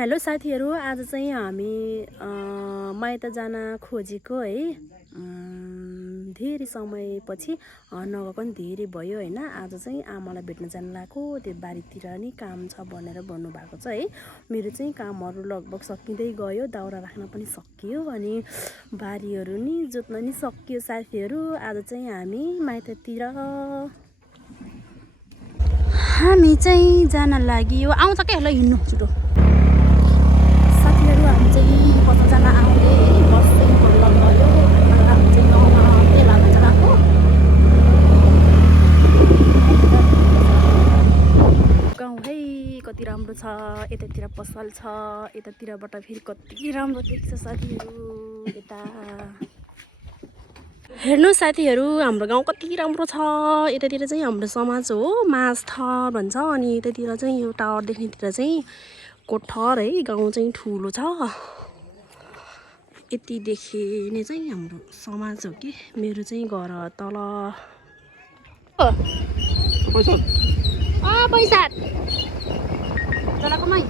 Hello साथीहरू, आज चाहिँ हामी माइत जान खोजेको है। धेरै समयपछि नगएको पनि धेरै भयो हैन। आज चाहिँ आमालाई भेट्न जान लागेको, त्यो बारीतिर नि काम छ भनेर भन्नुभएको छ है। मेरो चाहिँ कामहरू लगभग सकिँदै गयो, दाउरा राख्न पनि सकियो अनि बारीहरू नि जोत्न नि सकियो साथीहरू। आज चाहिँ हामी माइततिर हामी चाहिँ जान लाग्यो। आउँछ के ल, हिँड्नु छिटो। साथीहरू हामी चाहिँ कतजना आउने बस चाहिँ बल्ल गयो। हामी चाहिँ गाउँमा तेल हाल्न गएको। गाउँ है कति राम्रो छ, यतातिर पसल छ, यतातिरबाट फेरि कति राम्रो देख्छ साथीहरू। यता हेर्नु साथीहरू, हाम्रो गाउँ कति राम्रो छ। यतातिर चाहिँ हाम्रो समाज हो, माझ थर भन्छ। अनि यतातिर चाहिँ यो टावर देख्नेतिर चाहिँ कोठर है। गाउँ चाहिँ ठुलो छ। यति देखिने चाहिँ हाम्रो समाज हो कि। मेरो चाहिँ घर तल पैसा चलाकोमै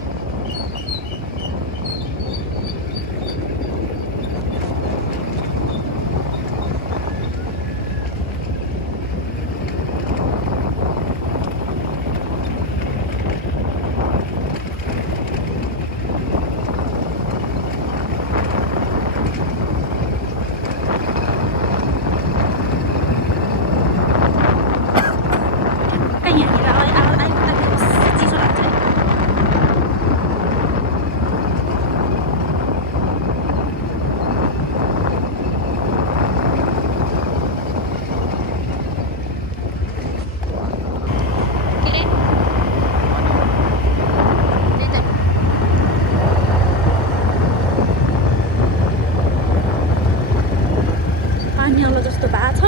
जस्तो भएको छ,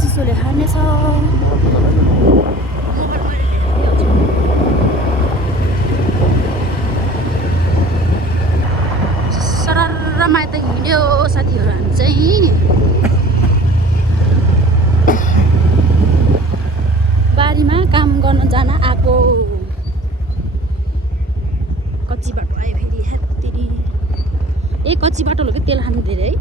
चिसोले खानेछ। सररमा त हिँड्यो साथीहरू। हामी चाहिँ बारीमा काम गर्न जान आएको। कच्ची बाटो आयो फेरि हेत्तेरी। ए कच्ची बाटो हो कि, तेल खानु धेरै है।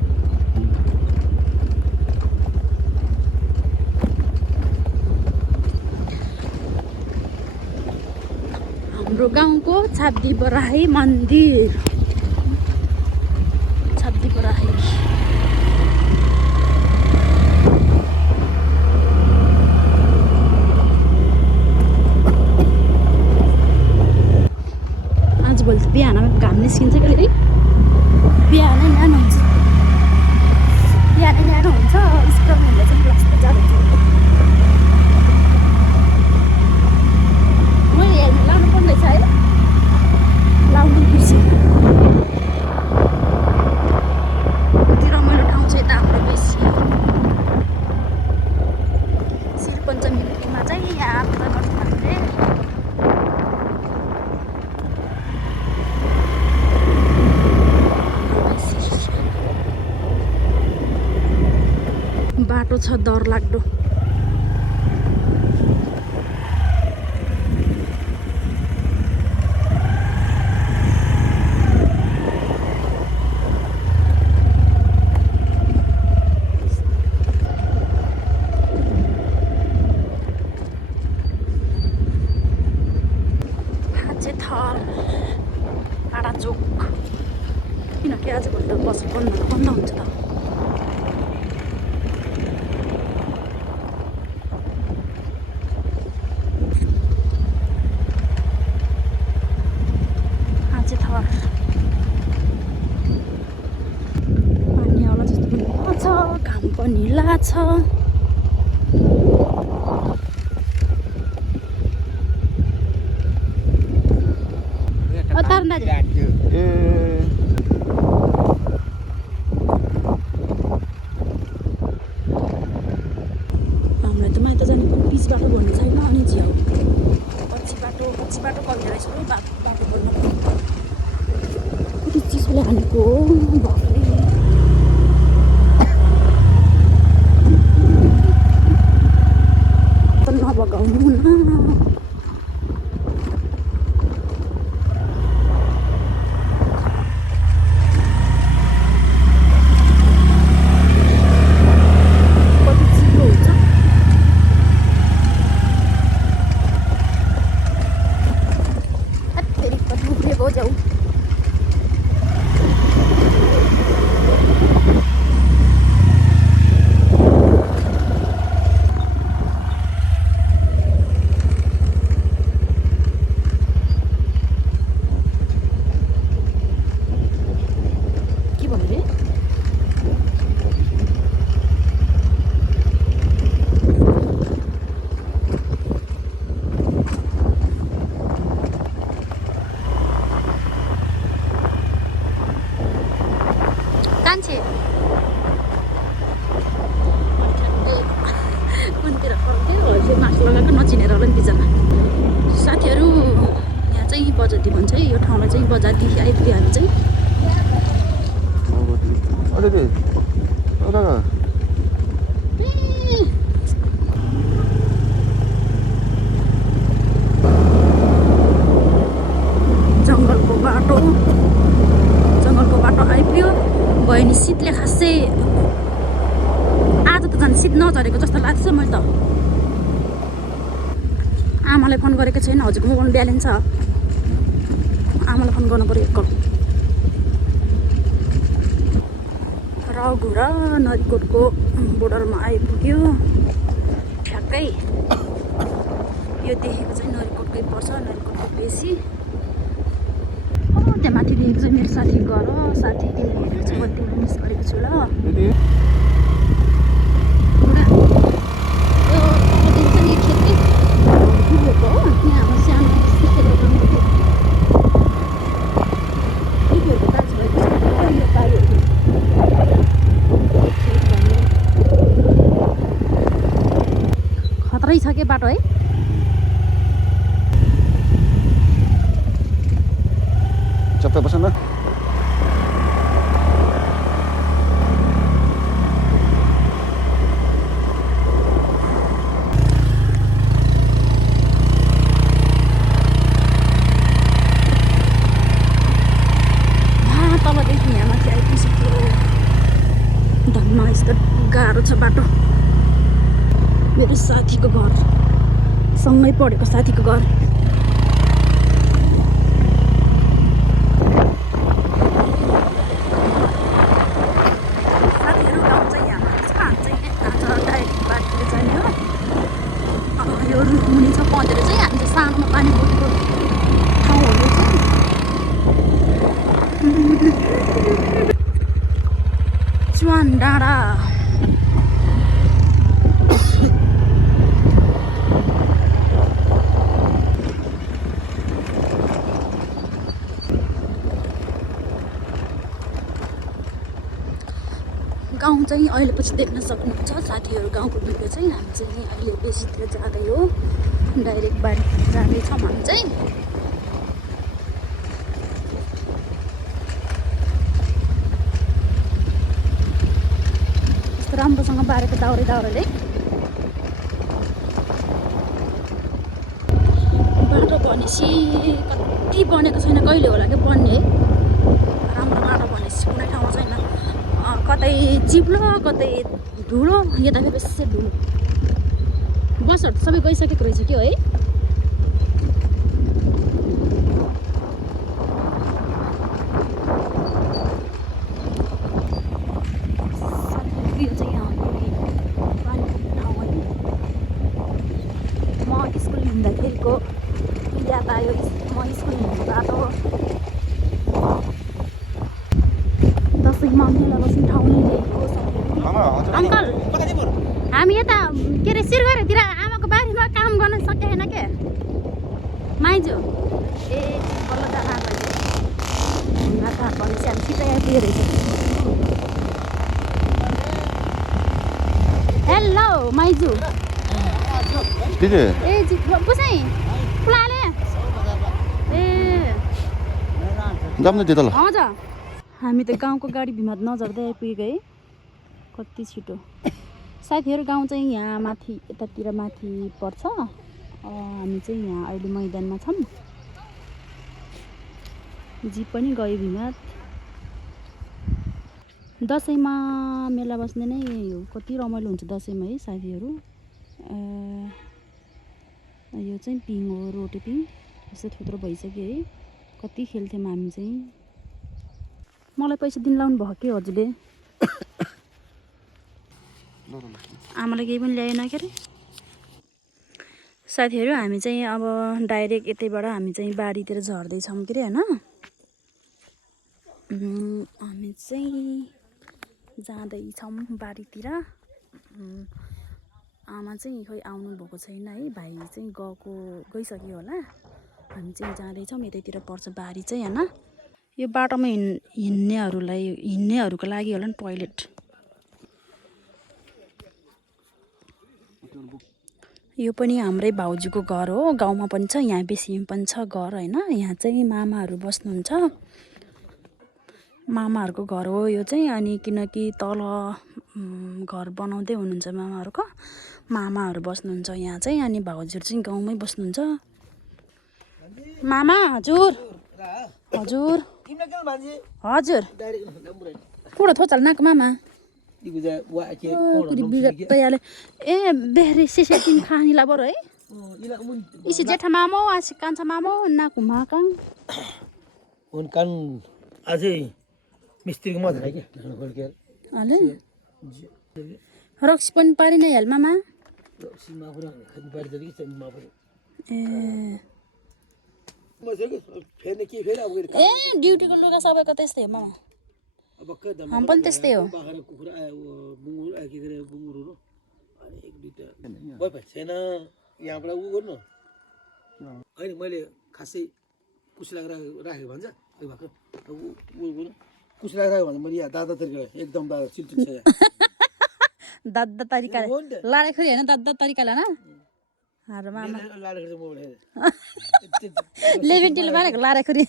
हाम्रो गाउँको छाब्दी बराही मन्दिर। छाब्दी बराही आजभोलि त बिहानमा घाम निस्किन्छ कि है। बिहानै न्यानो हुन्छ, बिहानै न्यानो हुन्छ। स्ट्रङ हुँदा चाहिँ प्लास्टिक जान्छ। मैले हेर्नु लाउनु पर्दैछ है, लाउनु पर्छ। कति रमाइलो ठाउँ छ यता हाम्रो बेसी। श्रीपञ्चमीमा चाहिँ यहाँ पूजा गर्छ हामीले। बाटो छ डरलाग्दो। आडा चोक किनकि आजभोलि त बस बन्द हुन्छ त। आज थर पानी आउला जस्तो पनि लाग्छ, घाम पनि लाग्छ। हामीलाई त माइत जाने पनि पिच बाटो भन्ने छैन। अनि झ्याउ कच्ची बाटो कहिले रहेछ बाटो बोल्नु। कति चिसोले हानेको नबगाउनु न। गएको जाऊ साथीहरू यहाँ चाहिँ बजाती भन्छ है यो ठाउँलाई चाहिँ बजाती आइपुग्यो हामी चाहिँ जङ्गलको बाटो आइपुग्यो बहिनी शीतले खासै आज त झन् शीत नझरेको जस्तो लाग्छ मैले त आमालाई फोन गरेको छैन हजुरको मोबाइलमा ब्यालेन्स छ आमालाई फोन गर्नु पऱ्यो एकल राउघुरा नरिकोटको बोर्डरमा आइपुग्यो ठ्याक्कै यो देखेको चाहिँ नरिकोटकै पर्छ नरिकोटको बेसी त्यहाँ माथि देखेको चाहिँ मेरो साथीको घर हो साथी तिमीले चाहिँ म तिमीलाई मिस गरेको छु ल खतरै छ के बाटो है चप्पे बस न तलदेखि यहाँ माथि आइपुगिसक्यो धम्मा यस्तो गाह्रो छ बाटो मेरो साथीको घर सँगै पढेको साथीको घर साथीहरू गाउँ चाहिँ यहाँ माथि छ हामी चाहिँ यता डाइरेक्ट बाटोतिर जाने हो यो रुख मुनि छ पँधेर चाहिँ हामी चाहिँ सानोमा पानी बोकेको ठाउँहरू चाहिँ चुवान डाँडा गाउँ चाहिँ अहिले पछि देख्न सक्नुहुन्छ साथीहरू गाउँको भिडियो चाहिँ हामी चाहिँ अहिले बेसीतिर जाँदै हो डाइरेक्ट बारीतिर जाँदैछौँ हामी चाहिँ यस्तो राम्रोसँग बारेको दाउरे बाटो भनेपछि कति बनेको छैन कहिले होला क्या बन्ने राम्रो बाटो भनेपछि कुनै ठाउँमा छैन कतै चिप्लो कतै धुलो यता फेरि बेसी धुलो बसहरू त सबै गइसकेको रहेछ कि है यो चाहिँ म स्कुल हिँड्दाखेरिको याद आयो म स्कुल हिँड्ने बाटो दसैँमा मेला बस्ने ठाउँ नै ल्याएको अङ्कल हामी यता के अरे सिरगढीतिर आमाको बारीमा काम गर्न सकेन के माइजू ए बल्ल जान आएको भनेपछि हामी सिधै आइपुग्यो रहेछ हेलो माइजू ए पुसाइ पुलाले ए जाम न त्यता ल हजुर हामी त गाउँको गाडी भिमा नझर्दै आइपुगेको है कति छिटो साथीहरू गाउँ चाहिँ यहाँ माथि यतातिर माथि पर्छ हामी चाहिँ यहाँ अहिले मैदानमा छौँ जिप पनि गयो भिमात दसैँमा मेला बस्ने नै हो कति रमाइलो हुन्छ दसैँमा है साथीहरू यो चाहिँ पिङ हो रोटे पिङ यस्तो थुप्रो भइसक्यो है कति खेल्थ्यौँ हामी चाहिँ। मलाई पैसा दिन लाउनु भयो के हजुरले? आमाले केही पनि ल्याएन के अरे। साथीहरू हामी चाहिँ अब डाइरेक्ट यतैबाट हामी चाहिँ बारीतिर झर्दैछौँ के अरे होइन। हामी चाहिँ जाँदैछौँ बारीतिर। आमा चाहिँ खोइ आउनु भएको छैन है, भाइ चाहिँ गइसक्यो होला। हामी चाहिँ जाँदैछौँ, यतैतिर पर्छ बारी चाहिँ होइन। यो बाटोमा हिँड्नेहरूको लागि होला नि टोइलेट। यो पनि हाम्रै भाउजूको घर हो, गाउँमा पनि छ, यहाँ बेसी पनि छ घर होइन। यहाँ चाहिँ मामाहरू बस्नुहुन्छ, मामाहरूको घर हो यो चाहिँ। अनि किनकि तल घर बनाउँदै हुनुहुन्छ मामाहरूको, मामाहरू बस्नुहुन्छ यहाँ चाहिँ। अनि भाउजूहरू चाहिँ गाउँमै बस्नुहुन्छ। मामा हजुर हजुर हजुर कुडो थोचाल नाक मामा बिगत्तैहाले ए बेहरी सिसे तिन खानीला बरु है इसी जेठा मामो आसी कान्छा मामो नाक माकाङ उन कान अझै मिस्त्रीको मात्र है के अले रक्सी पनि पारिन हेल मामा सीमा पुरा खनि पारिदियो कि मा पनि ए फेरि के फेरि अब ए ड्युटीको लुगा सबैको त्यस्तै हो मामा। अब के दम हम पनि त्यस्तै हो। बाख्रा कुखुरा आयो बुङ्गुर के गरे बुङ्गुरहरु अनि एक दुईटा भइ भइ छैन यहाँबाट उ गर्नु हैन मैले खासै कुसुला राखेको भन्छ त्यो भएको उ गर्नु कुसुला राखेको भन्छ मैले यहाँ दादा तरिका एकदम दादा चिल्चिल छ यहाँ दादा तरिका लाडे खुरी हैन दादा तरिका लाना हार मामा लाडे खुरी मोबाइल लेभेन्टिल मारेको लाडे खुरी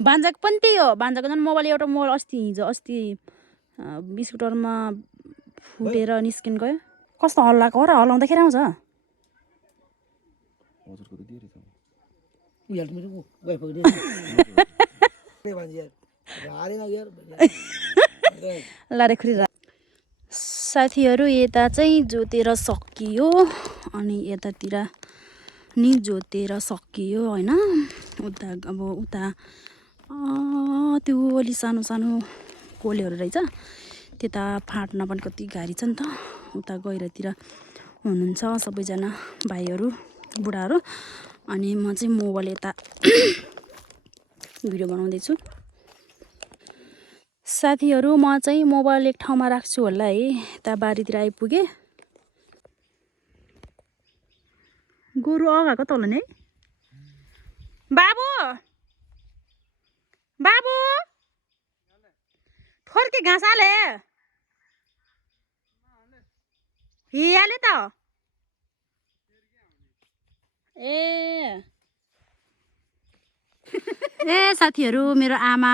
बान्जाको पनि त्यही हो। बान्जाको झन् मोबाइल एउटा मोबाइल अस्ति बिस्कुटरमा फुटेर निस्किन गयो। कस्तो हल्लाको हो र हल्लाउँदाखेरि आउँछ लाडे खुरी। साथीहरू यता चाहिँ जोतेर सकियो अनि यतातिर नि जोतेर सकियो होइन। उता अब उता त्यो अलि सानो सानो कोलेहरू रहेछ त्यता फाट्न पनि कति गाह्रो छ नि त। उता गहिरतिर हुनुहुन्छ सबैजना भाइहरू बुढाहरू। अनि म चाहिँ मोबाइल यता भिडियो बनाउँदैछु। साथीहरू म चाहिँ मोबाइल एक ठाउँमा राख्छु होला है। यता बारीतिर आइपुगेँ। गोरु अगाएको तल नि है बाबु बाबु थोर्के घाँस हाले हियाले त ए ए साथीहरू मेरो आमा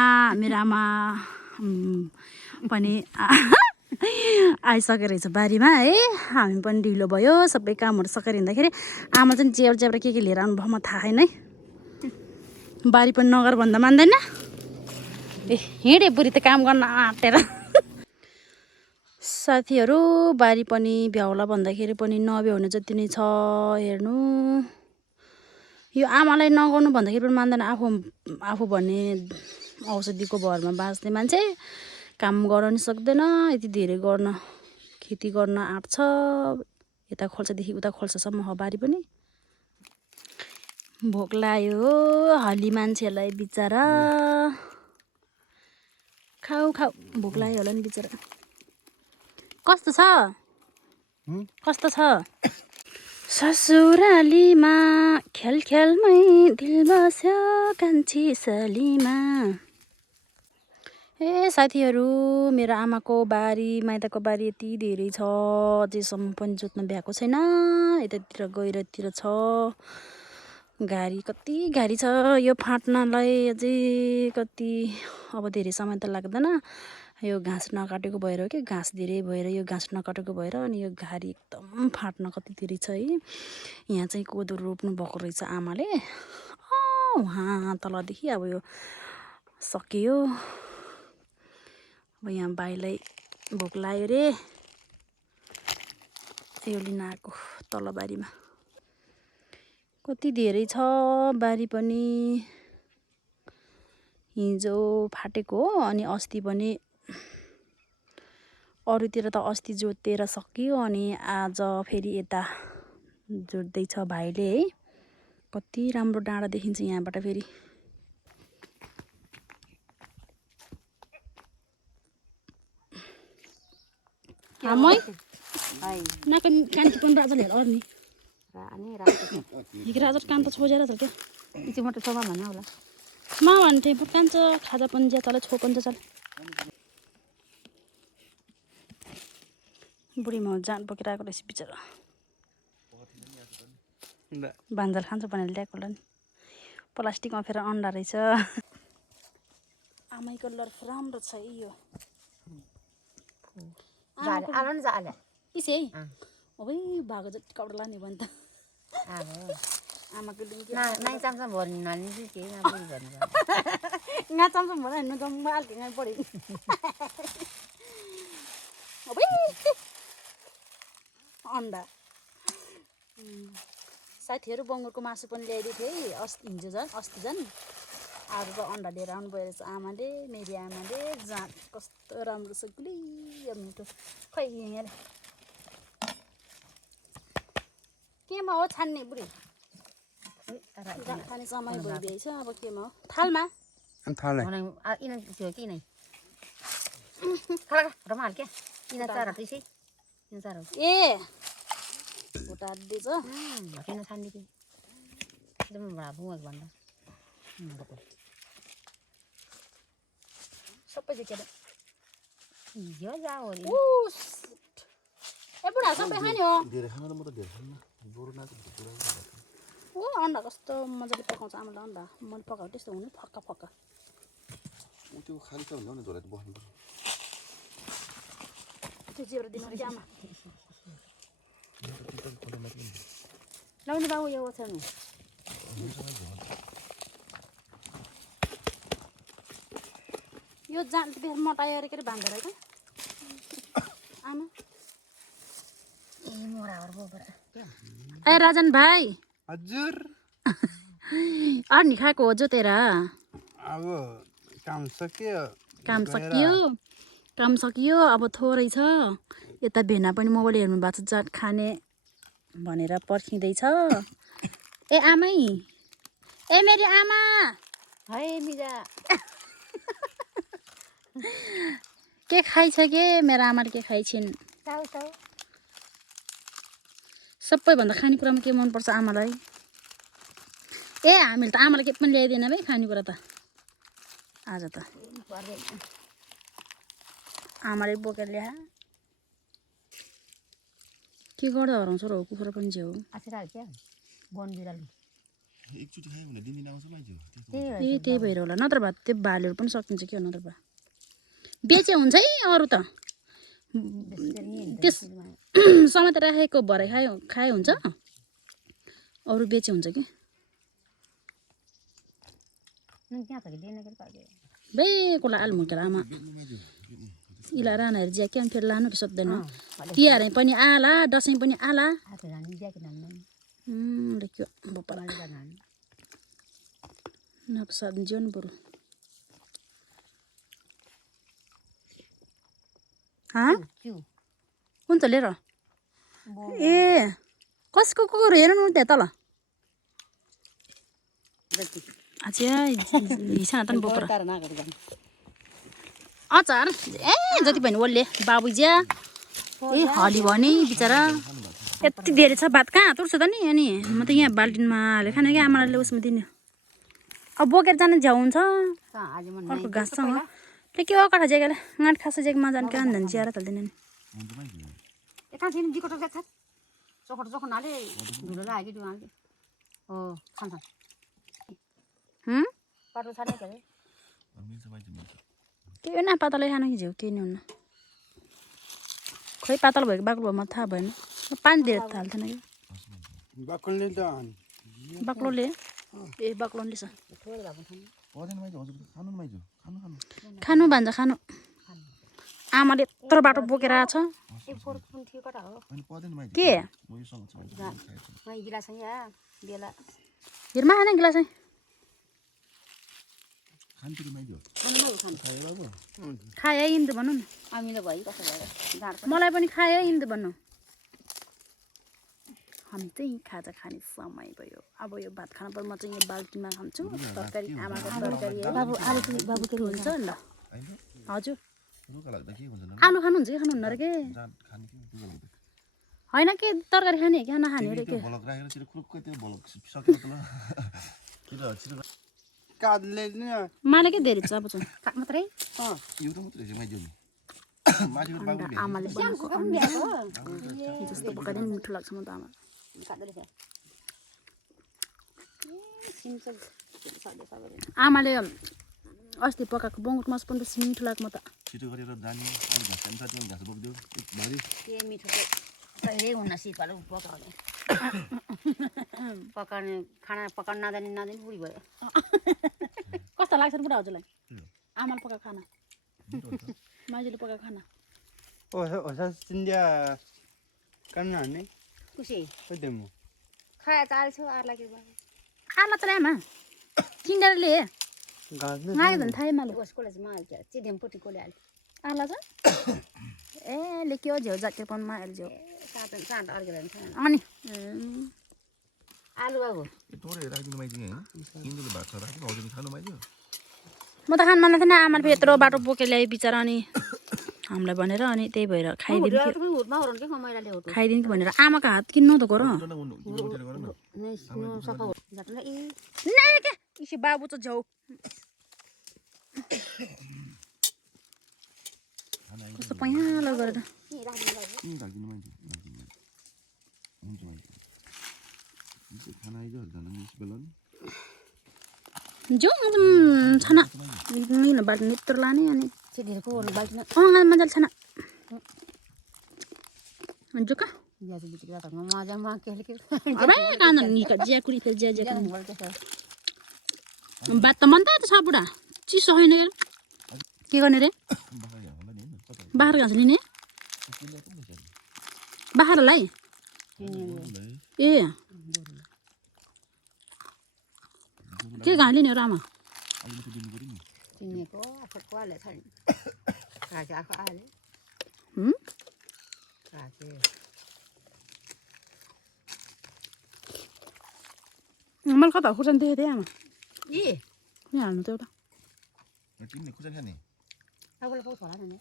पनि आइसकेको रहेछ बारीमा है। हामी पनि ढिलो भयो सबै कामहरू सकेर हिँड्दाखेरि आमा चाहिँ जेब्रा के लिएर आउनु भयो म थाहा छैन है। बारी पनि नगर भन्दा मान्दैन ए हिँडे बुढी त काम गर्न आँटेर। साथीहरू बारी पनि भ्याउला भन्दाखेरि पनि नभ्याउने जति नै छ हेर्नु। यो आमालाई नगर्नु भन्दाखेरि पनि मान्दैन। आफू भन्ने औषधिको भरमा बाँच्ने मान्छे काम गर्न नि सक्दैन। यति धेरै गर्न खेती गर्न आँट्छ। यता खोल्सादेखि उता खोल्सासम्म हो बारी पनि। भोक लाग्यो हली मान्छेहरूलाई बिचरा खाऊ खाऊ भोक लाग्यो होला नि बिचरा। कस्तो छ कस्तो छ ससुरालीमा खेल खेलमै दिल बस्यो कान्छी सलीमा। ए साथीहरू मेरो आमाको बारी माइतको बारी यति धेरै छ अझैसम्म पनि जोत्न भ्याएको छैन। यतातिर गहिरतिर छ गाडी कति गाडी छ यो फाट्नलाई अझै कति अब धेरै समय त लाग्दैन। यो घाँस नकाटेको भएर हो कि घाँस धेरै भएर यो घाँस नकाटेको भएर अनि यो घारी एकदम फाट्न कति धेरै छ है। यहाँ चाहिँ कोदो रोप्नु भएको रहेछ आमाले उहाँ तलदेखि। अब यो सकियो। अब यहाँ भाइलाई भोक लाग्यो रे यो लिन आएको तल बारीमा कति धेरै छ बारी पनि। हिजो फाटेको हो अनि अस्ति पनि अरूतिर त अस्ति जोतेर सक्यो अनि आज फेरि यता जोत्दैछ भाइले है। कति राम्रो डाँडा देखिन्छ यहाँबाट फेरि। आमै नाकन कान्ति पनि राजाले हेर अर्नी हिक राजा कान त छोजेर छ क्या इति मात्र छोमा भन्नु होला मा भन्थे कान्छ खाजा पनि ज्या चले छो पनि चले बुढी म जान बोकेर आएको रहेछ बिचरा बान्जर खान्छ भनेर ल्याएको होला नि प्लास्टिकमा फेर अन्डा रहेछ आमैको लर राम्रो छ यो आलो नि जाले इसै ओइ भागो जति कपडा लाने भने त आमाको लिङ्की नाइ चाम्चा भर्नु नानी चाहिँ के नबुझ भन्नु nga chăm chăm bữa nó trong ba cái ngay body अन्डा साथीहरू बङ्गुरको मासु पनि ल्याइदिएको थिएँ है अस्ति झन् आज त अन्डा लिएर आउनु भयो रहेछ आमाले मेरी आमाले जाँड कस्तो राम्रो छ गुलियो मिठो खै यहाँ केमा हो छान्ने बुढी खाने समय भइदिएछ अब केमा हो थालमा इना थियो कि नै खला रमाल के इना चार त्यसै इना चार ए उता दिन्छ किन छान्ने कि एकदम बडा बुङ भन्दा सबै देखेर यो जाओ ए बुढा सबै खाने हो धेरै खाना म त धेरै खान्न बोरो नाच पुरा ओ अन्डा कस्तो मजाले पकाउँछ आमाले अन्डा मन पकाउ त्यस्तो हुने फक्का फक्का उ त्यो खाली त हुँदैन झोला त बस्नु पर्छ त्यो जेरो दिनु कि आमा लाउनु बाबु यो ओछ्याउनु यो जान त मोटाएर के बाँधेर रहेछ आमा ए मोराहरु बोबर ए राजन भाइ हजुर अनि खाएको हो जो तेरा अब काम सकियो काम सकियो अब थोरै छ यता भेना पनि मोबाइल हेर्नु भएको छ जात खाने भनेर पर्खिँदैछ ए आमै ए मेरी आमा है मिजा के खाइछ के मेरो आमाले के खाइछिन् साउ सबैभन्दा खानेकुरामा के मनपर्छ आमालाई ए हामीले त आमालाई के पनि ल्याइदिएन है खानेकुरा त आज त आमाले बोकेर ल्याए के गर्दा हराउँछ र कुखुरा पनि झ्याउ आछिरा के बन बिरालो एकचोटी खायो भने दिनै आउँछ माइजो ए त्यही भएर होला नत्र भए त्यो भालेहरू पनि सकिन्छ के हो नत्र भए बेचे हुन्छ है अरू त त्यस समातेर राखेको भरे खाए हुन्छ अरू बेचे हुन्छ कि बेकोला आलु मुकेर आमा इला रानाहरू ज्या के फेरि लानु कि सक्दैन तिहार पनि आला दसैँ पनि आला लेख्यो बोपरा नपसाद जिउन बरु कुन चाहिँ लिएर ए कसको कुकुर हेर्नु न त्यहाँ तल अच्छा हिसाब त बोक्रा अचार ए जति पनि ओल्ले बाबु ज्या ए हली भने बिचरा यति धेरै छ भात कहाँ तुर्छ त नि अनि म त यहाँ बाल्टिनमा हालेर खाने क्या आमाले उसमा दिने अब बोकेर जाने झ्याउ हुन्छ अर्को घाँससँग ले के हो कठा जग्गाले गाँठ खास जग्गामा जाने कहाँ जाने ज्याएर हाल्दैन नि यता थिएन बिकट छ चोखट चोखट हाले धुलो लाग्यो त्यो हाल्दै हो खान्छ पाटो छाने के के हो न पातलै खान कि झ्याउ केही नि हुन्न खोइ पातल भएको बाक्लो भयो म थाहा भएन पानी धेरै हाल्थेन कि बाक्लोले त बाक्लोले ए बाक्लोले छ पर्दैन माइजो हजुर खानु न माइजो खानु भन्छ खानु आमाले यत्रो बाटो बोकेर आएछ अनि पर्दैन माइजो के म यो सँग छ मै गिलास यहाँ बेला हेरमा खाने गिलास खान्छु माइजो खाए हिँड्नु भनौँ न अमिलो भयो कसो भयो जाँड पनि मलाई पनि खाए हिँड्नु भन्नु हामी चाहिँ खाजा खाने समय भयो अब यो भात खानु पर्छ म चाहिँ यो बाल्टीमा खान्छु तरकारी आमाको तरकारी है बाबु आलु चाहिँ बाबु के हुन्छ नि ल हजुर रुगा लाग्दा के हुन्छ न आलु खानुहुन्छ कि खानुहुन्न र के जात खाने कि रुगा लाग्दा होइन के तरकारी खाने कि नखाने रे के भलक राखेर छिटो खुरुक्कै त्यो भलक सकेर त ल छिटो काट्ने नि मलाई के धेरै छ अब चाहिँ मात्रै एउटा मात्रै छ माइजो नि माथिको बाबु आमाले बनाएको पनि भ्याएको जस्तो पकाएर नि मिठो लाग्छ म त आमा काट्दै रहेछ सिमसो आमाले अस्ति पकाएको बङ्गुर मासु पनि बेसी मिठो लाग्यो म त छिटो गरेर जाने अलिक घाँस खान्छ त्यो घाँस बोक्दियो भरि के मिठो चाहिँ कहिल्यै हुन्न सिपालु पकाउने पकाउने खाना पकाउनु नजाने बुढी भयो कस्तो लाग्छ नि बुढा हजुरलाई आमाले पकाएको खाना माइजूले पकाएको खाना ओसा सिन्डिया काट्नु हान्ने खुसी कति म खाया चाल छु आर लाग्यो बाबु आमा त आमा किनेर लिए गाड्नु मागे झन् थाहै माले उसकोलाई चाहिँ माल्छ चिदेमपट्टि कोले हाल्छ आला छ ए ले के हो झ्याउ जाके पनि माल झ्याउ साँट साँट अर्को अनि आलु बाबु थोरै राखिदिनु माइजो होइन इन्जुले भात छ राखिदिनु हजुरले खानु माइजो म त खानु मन थिएन आमाले फेरि यत्रो बाटो बोकेर ल्याए बिचरा अनि हामीलाई भनेर अनि त्यही भएर खाइदिनु खाइदिनु कि भनेर आमाको हात किन्नु त गर बाबु त झ्याउ कस्तो पयालो गरेर राखिदिनु माइजो हुन्छ माइजो खाना आइज बेला जो छाना मिन बाल्टी नित्र लाने अनि चिदेको बाल्टीमा मजाले छाना जो का मजामा के अबे कान निका ज्या कुरी फेरि ज्या ज्या बात त मन त छ बुढा चिसो होइन यार के गर्ने रे बाख्रा घाँस लिने बाख्रालाई ए के घाँस लिने हो आमा चिनेको आफूको हाले छ नि राखे आफू हाले राखे मैले कता खुर्सानी देखेको थिएँ आमा ए यहाँ हाल्नु त एउटा तिमीले खुर्सानी खाने आफूलाई पाउँछ होला नि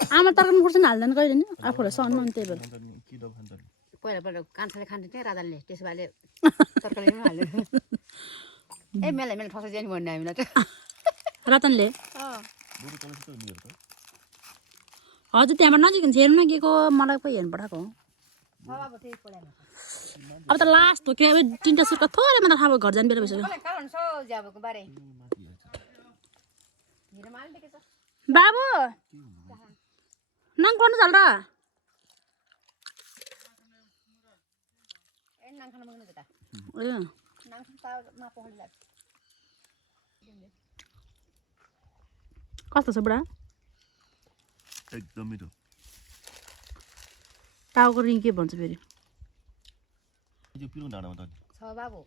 आमा तरकारी खुर्सानी हाल्दैन कहिले नि आफूलाई सहनु अनि त्यही भएर पहिला पहिला कान्छाले खान्थ्यो थिएँ राजाले त्यसो भए तरकारी पनि हाल्यो ए मेला मेला ठसाइ जाने भन्ने हामीलाई त रतनले हजुर त्यहाँबाट नजिक हुन्छ हेर्नु न के को मलाई पो हेर्नु पठाएको हो अब त लास्ट हो कि अब तिनवटा सुर्का थोरै मात्र थाहा भयो घर जाने बेला भइसक्यो बाबु नङ गर्नु चल र कस्तो छ बुढा एकदम मिठो टाउको रिङ के भन्छ फेरि त्यो पिरो डाँडामा त छ बाबु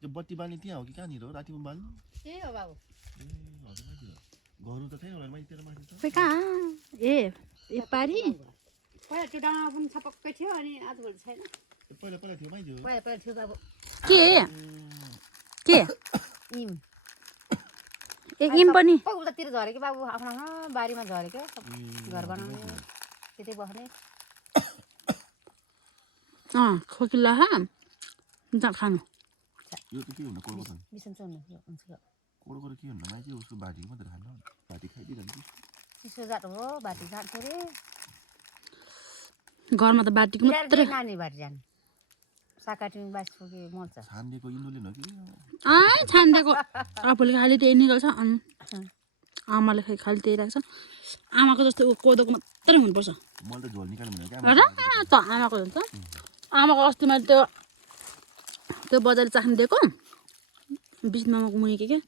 त्यो बत्ती बाल्ने त्यहाँ हो कि कहाँनिर हो रातिमा बाल्नु के हो बाबु ए हजुर घरु त थिएन होला मैले तेरो माथि त खोइ कहाँ ए पारी पहिला त्यो डाँडा पनि छपक्कै थियो अनि आजभोलि छैन पहिला पहिला थियो माइजो पहिला पहिला थियो बाबु के इम ए इम पनि उतातिर झरेको बाबु आफ्नो आफ्नो बारीमा झरेको घर बनाउने त्यतै बस्ने खोकिला हा जाँड खानु यो त के हुन कोडको त बिसन्चो हुन्छ कोडको के हुन माइजो उसको बाटी मात्र खानु बाटी खाइदिरहन्छ चिसो जात हो बाटी जान्छ रे घरमा त बाटीको मात्रै नानी बाटी जानु साकाटिङ बास फुके मर्छ छान्दिएको इन्डोले न कि छानिदिएको आफूले खालि त्यही निकाल्छ अनि आमाले खालि त्यही राख्छ आमाको जस्तो कोदोको मात्रै हुनुपर्छ मैले त झोल निकाल्नु भनेको त आमाको हुन्छ आमाको अस्ति मैले त्यो बजारले चाख्नु दिएको बिचमा मुनेको क्या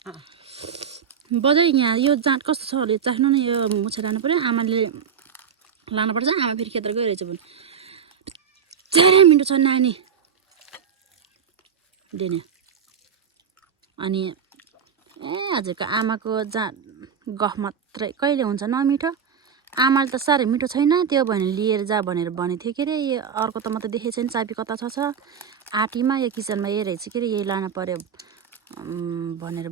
बजार यहाँ यो जाँड कस्तो छ अरे चाख्नु न यो मुछा लानु पऱ्यो आमाले लानुपर्छ आमा फेरि खेतर गइरहेछ भने साह्रै मिठो छ नानी दिने अनि हजुरको आमाको गफ मात्रै कहिले हुन्छ नमिठो आमाले त साह्रै मिठो छैन त्यो भने लिएर जा भनेर भनेको थियो के अरे यो अर्को त म त देखेको छैन चाबी कता छ आँटीमा या किचनमा यही रहेछ के अरे यही लानु पर्यो भनेर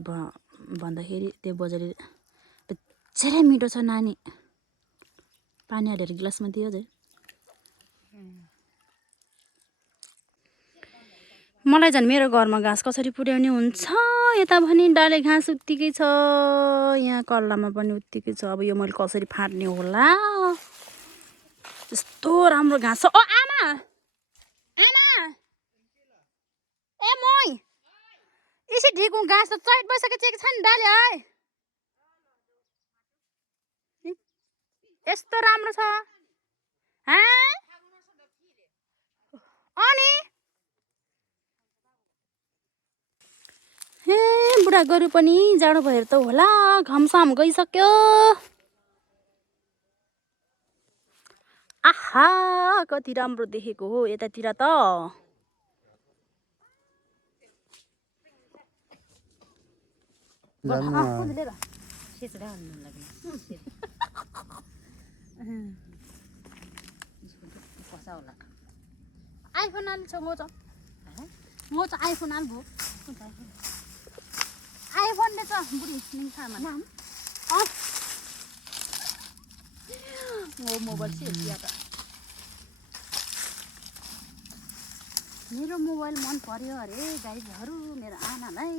भन्दाखेरि त्यो बजारले बिच्चरै मिठो छ नानी पानी हालेर गिलासमा दियो हजुर मलाई झन् मेरो घरमा घाँस कसरी पुर्याउने हुन्छ यता पनि डाले घाँस उत्तिकै छ यहाँ कल्लामा पनि उत्तिकै छ अब यो मैले कसरी फाट्ने होला यस्तो राम्रो घाँस छ ओ आमा आमा ए मै यसै ढिकु घाँस त चैत बसिसकेको छ नि डाले है यस्तो राम्रो छ अनि ए बुढा गोरु पनि जाडो भएर त होला घामसाम गइसक्यो आहा कति राम्रो देखेको हो यतातिर त आइफोन आल्छ म त आइफोन आल्भो आइफोन ले त बुढी निखामा नाम मोबाइल चाहिँ या त मेरो मोबाइल मन पर्यो अरे गाइजहरू मेरो आमालाई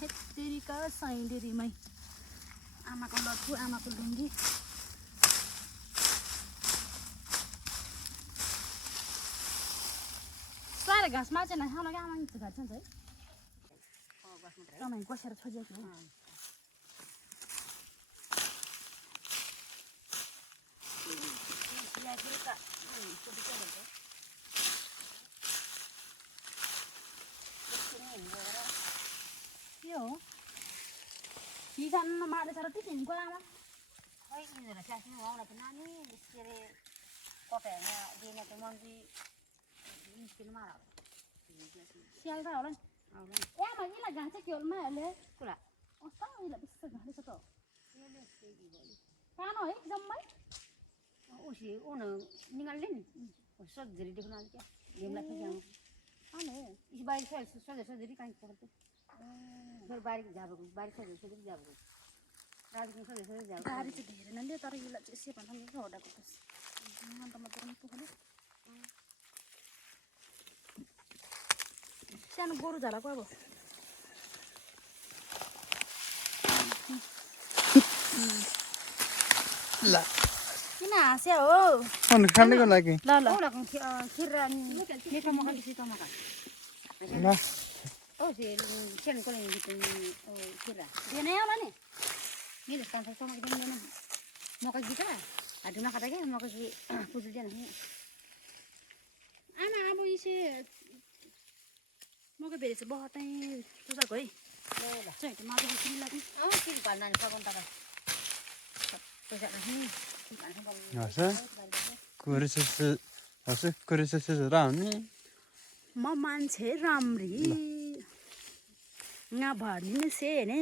हेत्तेरीका साइडेरीमै आमाको लट्ठु आमाको लुङ्गी साह्रै घाँसमा चाहिँ नखाउन आमा घाँस छ है तपाईँ कसेर छोडिएको हो के हो ती खानु मारेछ र त्यति हिँड्को आमा खै यिनीहरू क्लासमा आउँदा नानी के अरे कपैहरूमा दिने त मन्त्री निस्किनु मार स्याल त होला नि ए आमा यसलाई घाँस चाहिँ के होला मायाले कुरा कस्तो यसलाई बेसी घाँस छ त कानो है जम्मै उसी उन निकाल्ने नि सजिलो देख्न अलिक गेमलाई खेल्नु अनि इस बारी सजिलो काहीँ पड्छ फेरि बारी जाबको बारी सजिलो जाबको राजको सजिलो जाबको बारी चाहिँ धेरै नले तर यसलाई चाहिँ यसै भन्दा हटाएको त अन्त म त पुग्ने सानो गोरु झालाको अब ल किन हाँस्या हो खानेको लागि ल ल खिर मिठो मका कि सितो मका ल ओ सेन कोले खिर देनै होला नि मिले कान्छ टमाटर पनि देन मका कि त हाटमा खाता के मका कि पुजुल देन आमा अब इसे मकै भेरेछ बहतै तुसाको है ल चाहिँ माथि किन लाग्ने खिर पाल्न सक्नु त पैसा राख्ने राउने म मान्छे राम्री यहाँ भर्ने से ने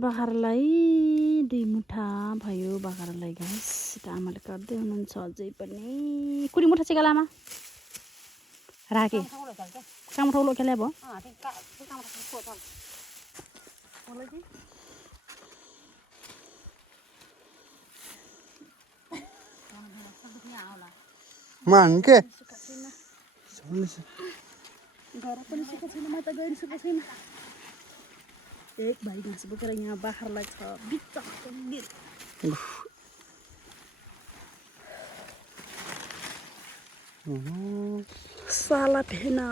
बाख्रालाई 2 मुठा भयो बाख्रालाई घाँस त आमाले काट्दै हुनुहुन्छ अझै पनि कुनी मुठा चाहिँ गालामा राखे काम ठौलो खेले भयो मान के घर पनि सुको छैन म त गएर सुको छैन एक भाइ घाँस बोकेर यहाँ बाख्रालाई छ बिच्चाको बिर साला फेना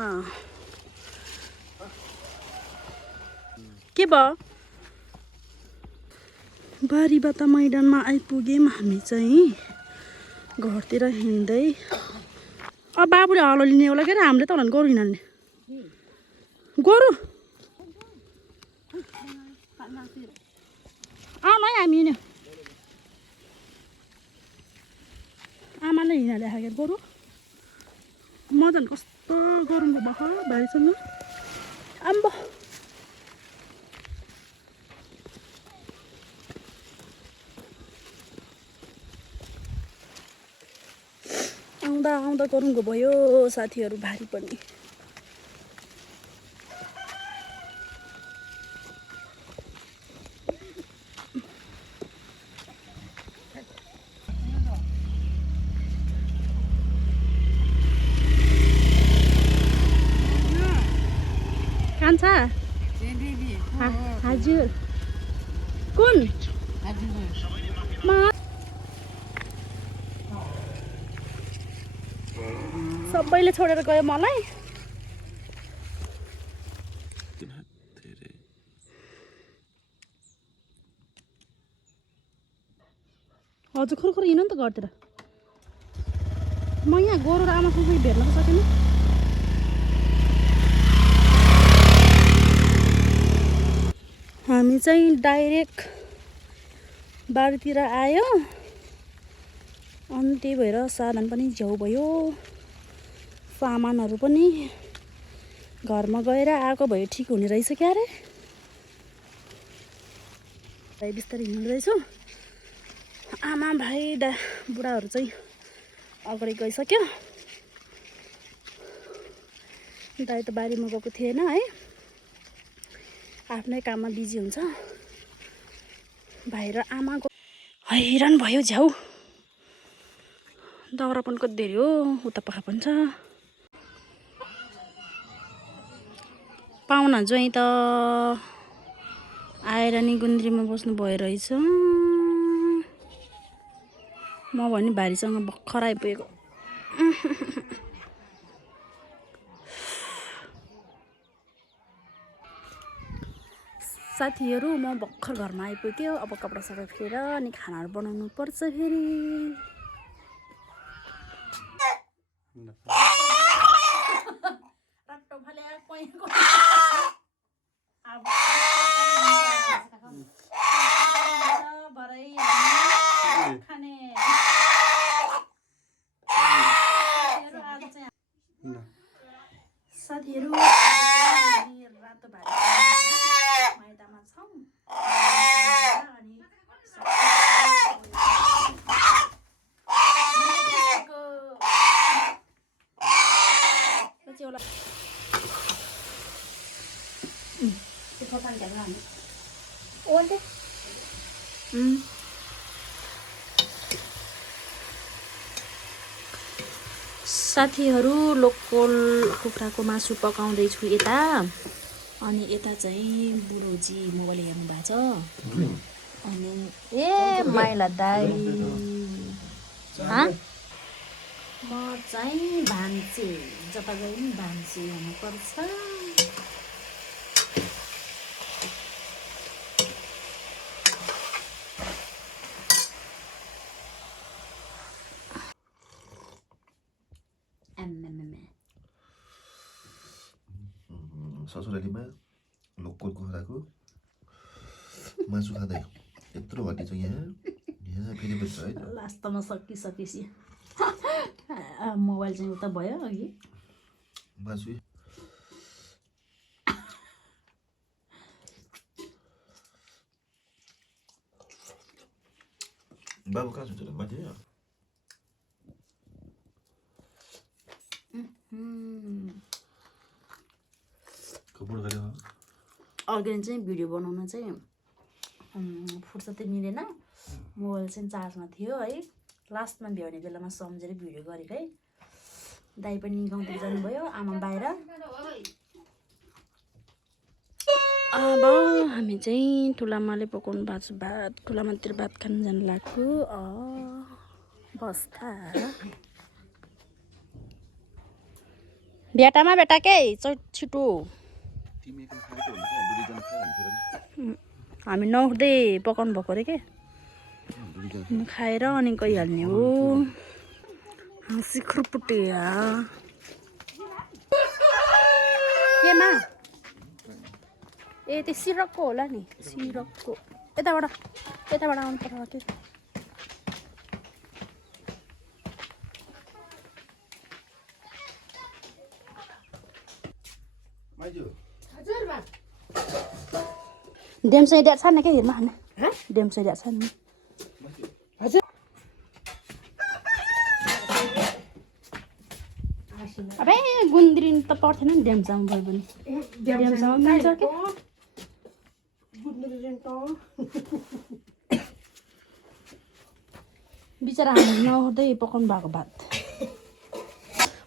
के भयो बारीबाट मैदानमा आइपुग्यौँ हामी चाहिँ घरतिर हिँड्दै अब बाबुले हलो लिने होला के हामीले त होला गोरु हिँड्ने गोरु आउन है हामी नि आमाले हिँडेर ल्याएको गोरु म झन् कस्तो गरमको भख भाइसँग आम्बो आउँदा आउँदा गरमको भयो साथीहरू भारी पनि कान्छा हजुर कुन सबैले छोडेर गयो मलाई हजुर खुरखुर हिँड्नु नि त घरतिर म यहाँ गोरु र आमासँग भेट्न त सकेन हामी चाहिँ डाइरेक्ट बारीतिर आयो अनि त्यही भएर साधन पनि झ्याउ भयो सामानहरू पनि घरमा गएर आएको भयो ठिक हुने रहेछ क्या अरे बिस्तारै हिँड्नु रहेछु आमा भाइ बुढाहरू चाहिँ अगाडि गइसक्यो दाइ त बारीमा गएको थिएन है आफ्नै काममा बिजी हुन्छ भाइ र आमाको हैरान भयो झ्याउ दाउरा पनि कति धेरै हो उता पखा पनि छ पाहुना ज्वाइँ त आएर नि गुन्द्रीमा बस्नु भयो रहेछ म भने भारीसँग भर्खर आइपुगेको साथीहरू म भर्खर घरमा आइपुग्यो अब कपडा सफा फेरेर अनि खानाहरू बनाउनु पर्छ फेरि साथीहरू रातो भात मैदामा छौँ अनि साथीहरू लोकल कुखुराको मासु पकाउँदैछु यता अनि यता चाहिँ बुढोजी मोबाइल हेर्नु भएको छ अनि ए माइला दाइ म चाहिँ भान्से जता गए पनि भान्से हुनुपर्छ ससुरालीमा लोकल कुखुराको मासु खाँदै यत्रो घटी छ यहाँ फेरि बस्छ है लास्टमा सकिसकेपछि मोबाइल चाहिँ उता भयो अघि मासु बाबु कहाँ छ माथि अघि चाहिँ भिडियो बनाउन चाहिँ फुर्सदै मिलेन मोबाइल चाहिँ चार्जमा थियो है लास्टमा भ्याउने बेलामा सम्झेर भिडियो गरेको है दाइ पनि गाउँतिर जानुभयो आमा बाहिर अब हामी चाहिँ ठुलामाले पकाउनु भएको छ भात ठुलामातिर भात खान जानु लाग्यो बस्दा भेटामा भेटाकै छिटो हामी नउठ्दै पकाउनु भएको अरे के खाएर अनि गइहाल्ने हो हाँसी खुर्पुटिया केमा ए त्यो सिरकको होला नि सिरकको यताबाट आउनु पर्छ के माइजू डेम चाहिँ ड्याट छ नि के हेर्नु हान्न डेम चाहिँ ड्याट छ नि अबे गुन्द्रिन त पर्थेन नि डेम्चामा भयो भने डेम्चामा मिल्छ के बिचरा हामी नहुँदै पकाउनु भएको भात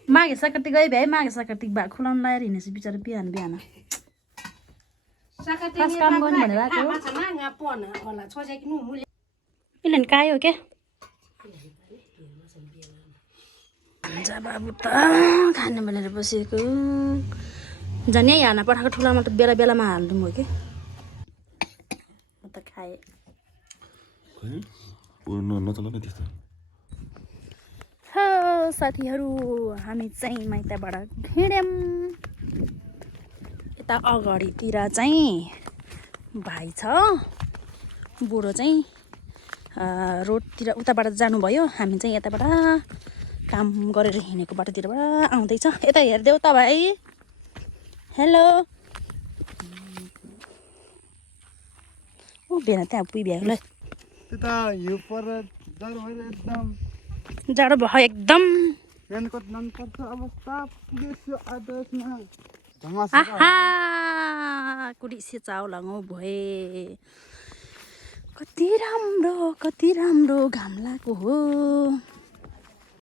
माघे सङ्क्रान्ति गयो भए माघे सङ्क्रान्ति भात खुलाउनु लगाएर हिँडेछ बिचरा बिहान बिहान खास काम गर्नु भनेर आएको यसले नि कायो क्या जा बाबु त खाने भनेर बसेको जाने हाल्न पठाएको ठुलामा त बेला बेलामा हाल्नु भयो कि म त खाएँ नचल नि त्यस्तो हो साथीहरू हामी चाहिँ माइतबाट हिँड्यौँ यता अगाडितिर चाहिँ भाइ छ बुढो चाहिँ रोडतिर उताबाट जानुभयो हामी चाहिँ यताबाट काम गरेर हिँडेको बाटोतिरबाट आउँदैछ यता हेरिदेऊ त भाइ हेलो ओ बेला त्यहाँ पुगिभ्यायो ल त्यता हिउँ पर जाडो भएर एकदम जाडो भयो एकदम रेनकोट लानुपर्छ अवस्था पुगेछु आदर्शमा आहा कुडिसे चाउलाङ भए कति राम्रो घाम लागेको हो